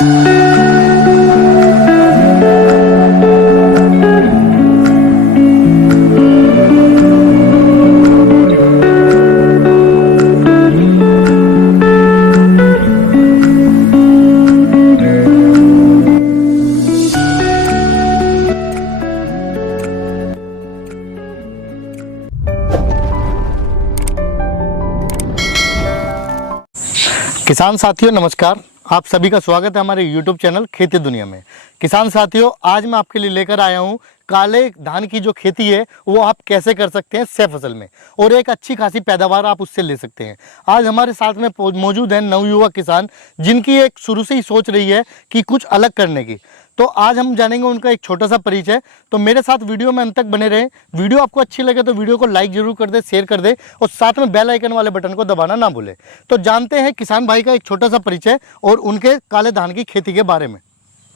किसान साथियों नमस्कार, आप सभी का स्वागत है हमारे YouTube चैनल खेती दुनिया में। किसान साथियों, आज मैं आपके लिए लेकर आया हूँ काले धान की जो खेती है वो आप कैसे कर सकते हैं सह फसल में, और एक अच्छी खासी पैदावार आप उससे ले सकते हैं। आज हमारे साथ में मौजूद हैं नवयुवक किसान, जिनकी एक शुरू से ही सोच रही है कि कुछ अलग करने की। तो आज हम जानेंगे उनका एक छोटा सा परिचय। तो मेरे साथ वीडियो में अंत तक बने रहें। वीडियो आपको अच्छी लगे तो वीडियो को लाइक जरूर कर दे, शेयर कर दे, और साथ में बेल आइकन वाले बटन को दबाना ना भूले। तो जानते हैं किसान भाई का एक छोटा सा परिचय और उनके काले धान की खेती के बारे में।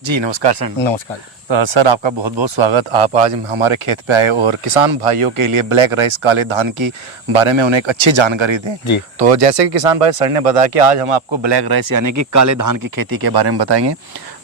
जी नमस्कार सर। नमस्कार सर, आपका बहुत बहुत स्वागत। आप आज हमारे खेत पे आए और किसान भाइयों के लिए ब्लैक राइस काले धान की बारे में उन्हें एक अच्छी जानकारी दें। जी। तो जैसे कि किसान भाई सर ने बताया कि आज हम आपको ब्लैक राइस यानी कि काले धान की खेती के बारे में बताएंगे।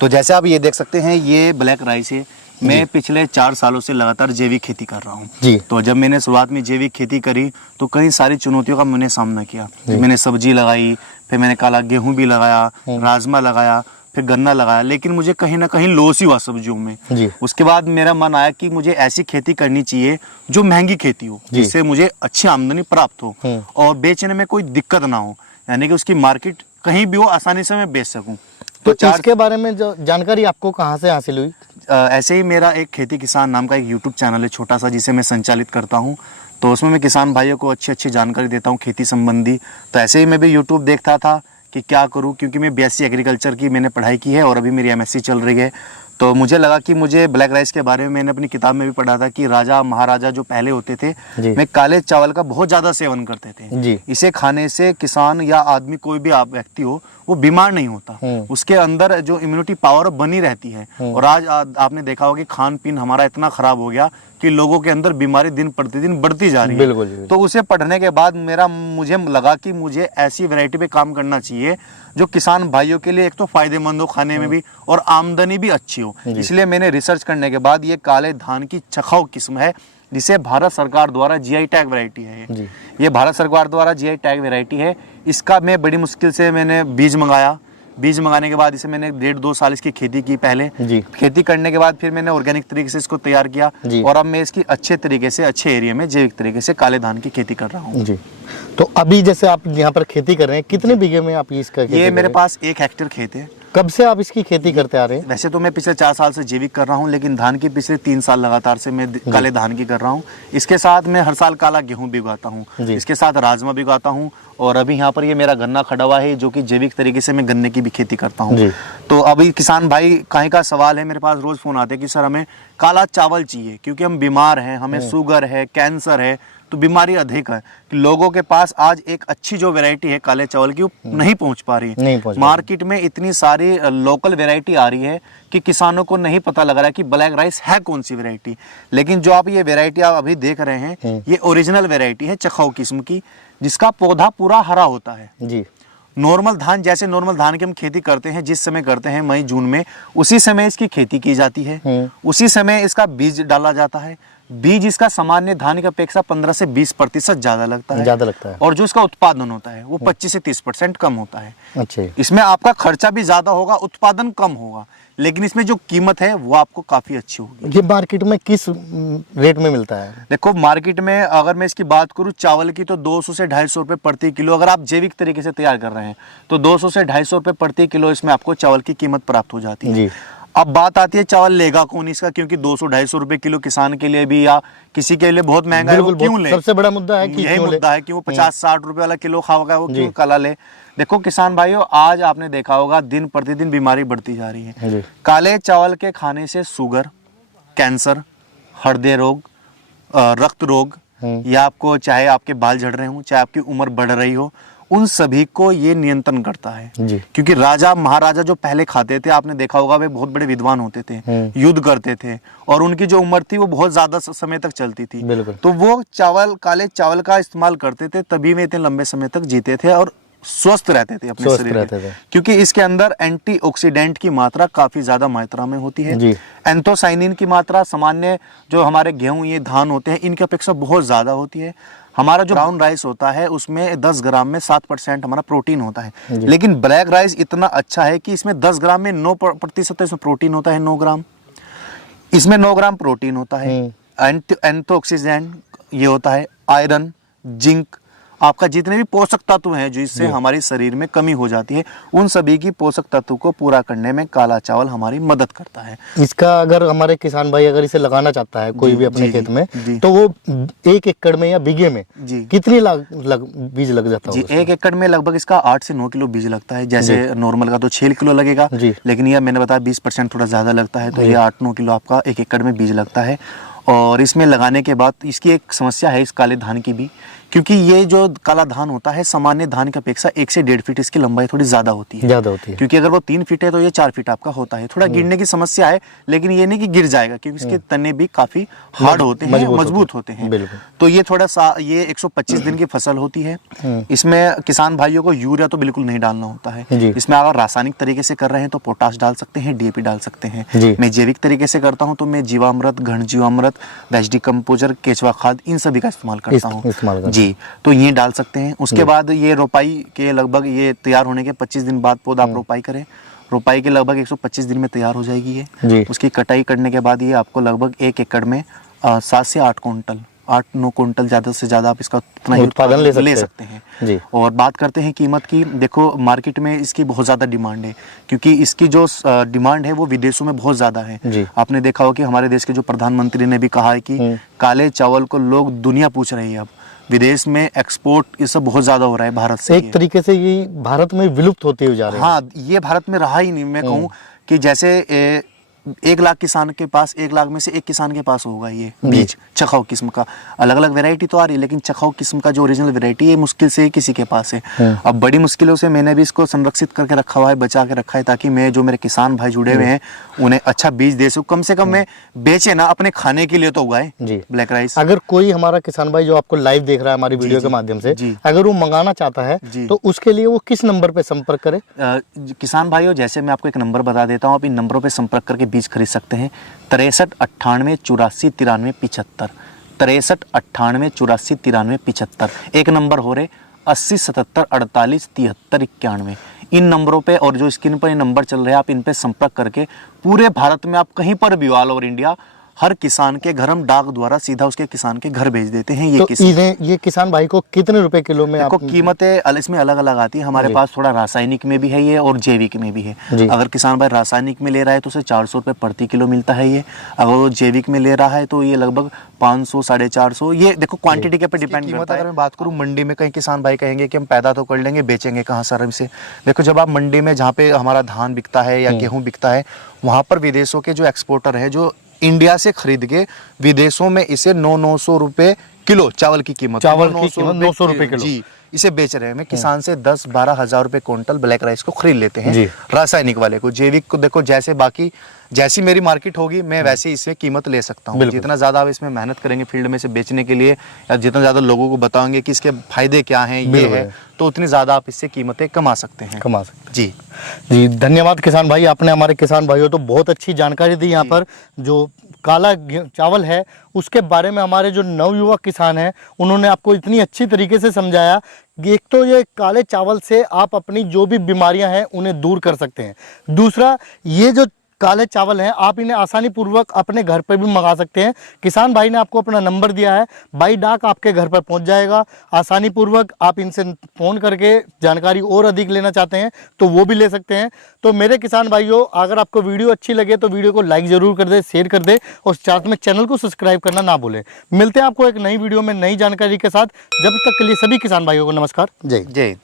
तो जैसे आप ये देख सकते हैं, ये ब्लैक राइस है। मैं पिछले 4 सालों से लगातार जैविक खेती कर रहा हूँ। तो जब मैंने शुरुआत में जैविक खेती करी तो कई सारी चुनौतियों का मैंने सामना किया। मैंने सब्जी लगाई, फिर मैंने काला गेहूँ भी लगाया, राजमा लगाया, फिर गन्ना लगाया, लेकिन मुझे कहीं ना कहीं लॉस ही हुआ सब्जियों में। उसके बाद मेरा मन आया कि मुझे ऐसी खेती करनी चाहिए जो महंगी खेती हो, जिससे मुझे अच्छी आमदनी प्राप्त हो और बेचने में कोई दिक्कत ना हो, यानी कि उसकी मार्केट कहीं भी हो, आसानी से मैं बेच सकूं। तो इसके बारे में जो जानकारी आपको कहाँ से हासिल हुई? ऐसे ही मेरा एक खेती किसान नाम का एक यूट्यूब चैनल है छोटा सा, जिसे मैं संचालित करता हूँ। तो उसमें मैं किसान भाइयों को अच्छी अच्छी जानकारी देता हूँ खेती संबंधी। तो ऐसे ही मैं भी यूट्यूब देखता था कि क्या करूं, क्योंकि मैं बीएससी एग्रीकल्चर की मैंने पढ़ाई की है और अभी मेरी एमएससी चल रही है। तो मुझे लगा कि मुझे ब्लैक राइस के बारे में, मैंने अपनी किताब में भी पढ़ा था कि राजा महाराजा जो पहले होते थे वे काले चावल का बहुत ज़्यादा सेवन करते थे। इसे खाने से किसान या आदमी कोई भी आप व्यक्ति हो वो बीमार नहीं होता, उसके अंदर जो इम्यूनिटी पावर बनी रहती है। और आज आपने देखा होगा कि खान पीन हमारा इतना खराब हो गया कि लोगों के अंदर बीमारी दिन प्रतिदिन बढ़ती जा रही है। बिल्कुल। तो उसे पढ़ने के बाद मुझे लगा कि मुझे ऐसी वैरायटी पे काम करना चाहिए जो किसान भाइयों के लिए एक तो फायदेमंद हो खाने में भी, और आमदनी भी अच्छी हो। इसलिए मैंने रिसर्च करने के बाद ये काले धान की चखाऊ किस्म है, जिसे भारत सरकार द्वारा जीआई टैग वैरायटी है। ये भारत सरकार द्वारा जीआई टैग वैरायटी है। इसका मैं बड़ी मुश्किल से मैंने बीज मंगाया। बीज मंगाने के बाद इसे मैंने 1.5-2 साल इसकी खेती की। पहले खेती करने के बाद फिर मैंने ऑर्गेनिक तरीके से इसको तैयार किया, और अब मैं इसकी अच्छे तरीके से, अच्छे एरिया में जैविक तरीके से काले धान की खेती कर रहा हूँ। तो अभी जैसे आप यहाँ पर खेती कर रहे हैं, कितने बीघे में आप इसका खेती? ये मेरे पास 1 हेक्टेयर खेत है। कब से आप इसकी खेती करते आ रहे हैं? वैसे तो मैं पिछले 4 साल से जैविक कर रहा हूँ, लेकिन धान की पिछले 3 साल लगातार से मैं काले धान की कर रहा हूँ। इसके साथ मैं हर साल काला गेहूं भी उगाता हूँ, इसके साथ राजमा भी उगाता हूँ, और अभी यहाँ पर ये मेरा गन्ना खड़ा हुआ है, जो कि जैविक तरीके से मैं गन्ने की भी खेती करता हूँ। तो अभी किसान भाई कहीं का सवाल है, मेरे पास रोज फोन आते हैं कि सर हमें काला चावल चाहिए, क्योंकि हम बीमार हैं, हमें शुगर है, कैंसर है, तो बीमारी अधिक है कि लोगों के पास आज एक अच्छी जो वैरायटी है काले चावल की वो नहीं पहुंच पा रही है। मार्केट में इतनी सारी लोकल वैरायटी आ रही है कि किसानों को नहीं पता लग रहा है कि ब्लैक राइस है कौन सी वैरायटी। लेकिन जो आप ये वैरायटी आप अभी देख रहे हैं, ये ओरिजिनल वैरायटी है चखाऊ किस्म की, जिसका पौधा पूरा हरा होता है। नॉर्मल धान, जैसे नॉर्मल धान की हम खेती करते हैं, जिस समय करते हैं मई जून में, उसी समय इसकी खेती की जाती है, उसी समय इसका बीज डाला जाता है। बीज इसका सामान्य धान की अपेक्षा 15 से 20% ज्यादा लगता है, और जो इसका उत्पादन होता है वो 25 से 30% कम होता है। इसमें आपका खर्चा भी ज्यादा होगा, उत्पादन कम होगा, लेकिन इसमें जो कीमत है वो आपको काफी अच्छी होगी। ये मार्केट में किस रेट में मिलता है? देखो, मार्केट में अगर मैं इसकी बात करूं चावल की, तो 200 से 250 रुपए प्रति किलो। अगर आप जैविक तरीके से तैयार कर रहे हैं तो 200 से 250 रुपए प्रति किलो इसमें आपको चावल की कीमत प्राप्त हो जाती है। अब बात आती है चावल लेगा कौन इसका, क्योंकि 200-250 रुपए किलो किसान के लिए भी या किसी के लिए बहुत महंगा है, वो क्यों ले? सबसे बड़ा मुद्दा है कि यही मुद्दा है कि वो 50-60 रुपए वाला किलो खाओगा, वो क्यों काला ले? देखो किसान भाइयों, आज आपने देखा होगा दिन प्रतिदिन बीमारी बढ़ती जा रही है। काले चावल के खाने से शुगर, कैंसर, हृदय रोग, रक्त रोग, या आपको चाहे आपके बाल झड़ रहे हो, चाहे आपकी उम्र बढ़ रही हो, उन सभी को ये नियंत्रण करता है। क्योंकि राजा महाराजा जो पहले खाते थे, आपने देखा होगा, वे बहुत बड़े विद्वान होते थे, युद्ध करते थे, और उनकी जो उम्र थी वो बहुत ज्यादा समय तक चलती थी। तो वो चावल, काले चावल का इस्तेमाल करते थे, तभी वे इतने लंबे समय तक जीते थे और स्वस्थ रहते थे अपने स्वस्थ शरीर रहते में, थे। क्योंकि इसके अंदर एंटीऑक्सीडेंट की मात्रा काफी ज्यादा मात्रा में होती है। जी। एंथोसाइनिन की मात्रा सामान्य जो हमारे गेहूं ये धान होते हैं इनकी अपेक्षा बहुत ज्यादा होती है। हमारा जो ब्राउन राइस होता है उसमें 10 ग्राम में 7% हमारा प्रोटीन होता है, लेकिन ब्लैक राइस इतना अच्छा है कि इसमें 10 ग्राम में 9% इसमें प्रोटीन होता है, 9 ग्राम, इसमें 9 ग्राम प्रोटीन होता है। एंथोऑक्सीडेंट ये होता है, आयरन, जिंक, आपका जितने भी पोषक तत्व हैं जो इससे हमारे शरीर में कमी हो जाती है, उन सभी की पोषक तत्व को पूरा करने में काला चावल हमारी मदद करता है। इसका अगर हमारे किसान भाई अगर इसे लगाना चाहता है कोई भी अपने जी, खेत में, जी। तो वो 1 एकड़ में या बीघे में जी। कितनी बीज लग जाता जी, है? 1 एकड़ में लगभग इसका 8 से 9 किलो बीज लगता है। जैसे नॉर्मल का तो 6 किलो लगेगा, जी। लेकिन यह मैंने बताया 20% थोड़ा ज़्यादा लगता है, तो ये 8-9 किलो आपका 1 एकड़ में बीज लगता है। और इसमें लगाने के बाद इसकी एक समस्या है इस काले धान की भी, क्योंकि ये जो काला धान होता है सामान्य धान की अपेक्षा 1 से 1.5 फीट इसकी लंबाई थोड़ी ज़्यादा होती है। ज़्यादा होती है, क्योंकि अगर वो 3 फीट है तो ये 4 फीट आपका होता है। थोड़ा गिरने की समस्या है, लेकिन ये नहीं कि गिर जाएगा, क्योंकि इसके तने भी काफी हार्ड होते हैं, मजबूत होते हैं। बिल्कुल। तो ये थोड़ा सा ये 125 दिन की फसल होती है। इसमें किसान भाइयों को यूरिया तो बिल्कुल नहीं डालना होता है। जी। इसमें अगर रासायनिक तरीके से कर रहे हैं तो पोटाश डाल सकते हैं, डीएपी डाल सकते हैं। जी। मैं जैविक तरीके से करता हूँ तो मैं जीवामृत, घन जीवामृत, वेस्ट डिकम्पोजर, केचुआ खाद, इन सभी का इस्तेमाल करता हूँ। जी, तो ये डाल सकते हैं। उसके बाद ये रोपाई के लगभग ये तैयार होने के 25 दिन बाद पौधा आप रोपाई करें। रोपाई के लगभग 125 दिन में तैयार हो जाएगी ये। उसकी कटाई करने के बाद ये आपको लगभग 1 एकड़ में 7 से 8 कुंटल, 8-9 कुंटल ज़्यादा से ज़्यादा आप इसका उतना ही उत्पादन ले सकते हैं। जी। और बात करते हैं कीमत की, देखो मार्केट में इसकी बहुत ज़्यादा डिमांड है, क्योंकि इसकी जो डिमांड है वो विदेशों में बहुत ज़्यादा है। जी। आपने देखा हो कि हमारे देश के जो प्रधानमंत्री ने भी कहा है कि काले चावल को लोग दुनिया पूछ रही है। अब विदेश में एक्सपोर्ट ये सब बहुत ज़्यादा हो रहा है भारत से। एक तरीके से ये भारत में विलुप्त होते हुए जा रहे हैं। हाँ, ये भारत में रहा ही नहीं। मैं कहूँ कि जैसे 1 लाख किसान के पास, 1 लाख में से 1 किसान के पास होगा ये बीज चखाऊ किस्म का। अलग अलग वैरायटी तो आ रही है, लेकिन चखाऊ किस्म का जो ओरिजिनल वैरायटी है मुश्किल से किसी के पास है। अब बड़ी मुश्किलों से मैंने भी इसको संरक्षित करके रखा हुआ है, बचा के रखा है, ताकि मैं जो मेरे किसान भाई जुड़े हुए हैं उन्हें अच्छा बीज दे सकूं। कम से कम मैं बेचे ना, अपने खाने के लिए तो उगाए जी। Black rice. अगर कोई हमारा किसान भाई जो आपको लाइव देख रहा है हमारी वीडियो के माध्यम से, अगर वो मंगाना चाहता है तो उसके लिए वो किस नंबर पे संपर्क करे? किसान भाइयों, जैसे मैं आपको एक नंबर बता देता हूँ, आप इन नंबरों पे संपर्क करके बीज खरीद सकते हैं। 63 98 84 93 75, 63 98 84 93 75। एक नंबर हो रहे 80 77 48 73 91। इन नंबरों पे, और जो स्क्रीन पर ये नंबर चल रहे हैं, आप इन पे संपर्क करके पूरे भारत में आप कहीं पर भी, ऑल ओवर इंडिया, हर किसान के घर हम डाक द्वारा सीधा उसके किसान के घर भेज देते हैं। तो ये किसान भाई को कितने रुपए किलो में आपको कीमतें इसमें अलग अलग आती है। हमारे पास थोड़ा रासायनिक में भी है ये और जैविक में भी है। अगर किसान भाई रासायनिक में ले रहा है तो उसे 400 रुपये प्रति किलो मिलता है ये। अगर वो जैविक में ले रहा है तो ये लगभग 500 450। ये देखो क्वांटिटी के पे डिपेंड करता है। अगर मैं बात करूँ मंडी में, कहीं किसान भाई कहेंगे कि हम पैदा तो कर लेंगे, बेचेंगे कहाँ सर इसे? देखो, जब आप मंडी में, जहाँ पे हमारा धान बिकता है या गेहूँ बिकता है, वहाँ पर विदेशों के जो एक्सपोर्टर है, जो इंडिया से खरीद के विदेशों में इसे 900 रुपए किलो चावल की कीमत, 900 रुपए किलो जी, इसे बेच रहे हैं। मैं किसान से 10-12 हजार रुपए क्विंटल ब्लैक राइस को खरीद लेते हैं, रासायनिक वाले को। जैविक को देखो, जैसे बाकी जैसी मेरी मार्केट होगी मैं वैसे इससे कीमत ले सकता हूँ। जितना ज़्यादा आप इसमें मेहनत करेंगे फील्ड में से बेचने के लिए, या जितना ज़्यादा लोगों को बताएंगे कि इसके फायदे क्या हैं, ये है, तो उतनी ज़्यादा आप इससे कीमतें कमा सकते हैं। जी जी, धन्यवाद किसान भाई। आपने हमारे किसान भाइयों तो बहुत अच्छी जानकारी दी। यहाँ पर जो काला चावल है उसके बारे में हमारे जो नवयुवक किसान हैं उन्होंने आपको इतनी अच्छी तरीके से समझाया कि एक तो ये काले चावल से आप अपनी जो भी बीमारियां हैं उन्हें दूर कर सकते हैं। दूसरा, ये जो काले चावल हैं आप इन्हें आसानी पूर्वक अपने घर पर भी मंगा सकते हैं। किसान भाई ने आपको अपना नंबर दिया है, बाई डाक आपके घर पर पहुंच जाएगा। आसानी पूर्वक आप इनसे फ़ोन करके जानकारी और अधिक लेना चाहते हैं तो वो भी ले सकते हैं। तो मेरे किसान भाइयों, अगर आपको वीडियो अच्छी लगे तो वीडियो को लाइक ज़रूर कर दे, शेयर कर दे, और साथ में चैनल को सब्सक्राइब करना ना भूलें। मिलते हैं आपको एक नई वीडियो में नई जानकारी के साथ। जब तक के लिए सभी किसान भाइयों को नमस्कार। जय जय।